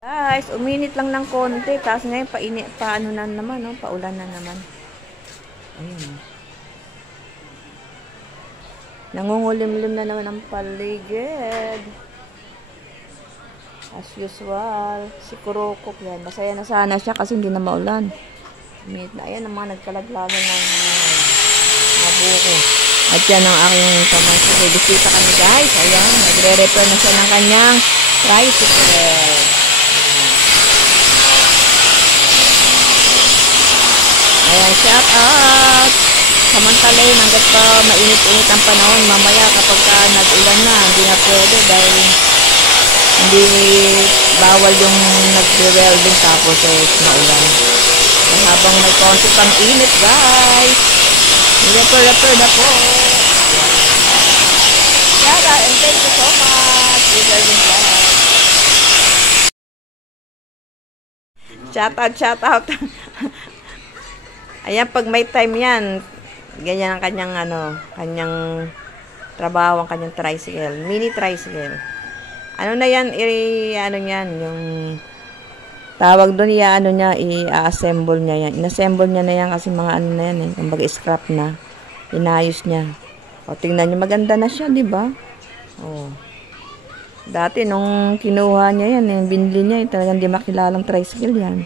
Guys, uminit lang ng konti. Tapos ngayon, paano na naman, no? Paulan na naman. Ayun. Nangungulimlim na naman ang paligid. As usual. Si Kurokok yan. Masaya na sana siya kasi hindi na maulan. Uminit na. Ayan ang mga nagkalaglagan ng buko. At yan ang aking pamangkin. Bisita kami guys. Ayan, nagre-repair na siya ng kanyang tricycle. Ayan, shout out! Samantalay, hanggat pa mainit-init ang panahon, mamaya kapag nag-ulan na, hindi na pwede dahil hindi bawal yung nagre-welding tapos maulan. Habang may konti pang init guys, repair na po. Shout out and thank you so much. Shout out. Ayan, pag may time yan, ganyan ang kanyang trabaho, ang kanyang tricycle, mini tricycle. Ano na yan, yan, yung tawag doon, i-assemble niya yan. In-assemble niya na yan kasi mga na yan, kumbaga scrap na, inayos niya. O, tingnan niyo, maganda na siya, di ba? O. Dati, nung kinuha niya yan, binili niya, talagang di makilalang tricycle yan.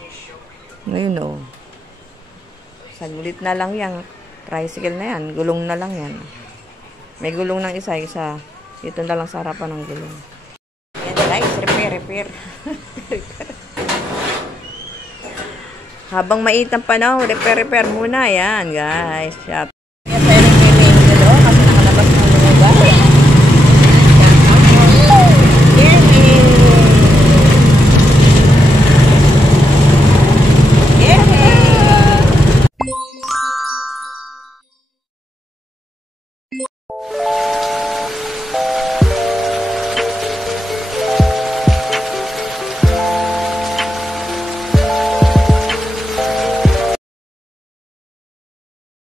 Ngayon, o. Saglit na lang yan. Tricycle na yan. Gulong na lang yan. May gulong ng isa. Ito na lang sa harapan ng gulong. Yan guys. Repair. Habang mainit ang panahon, repair muna. Yan guys.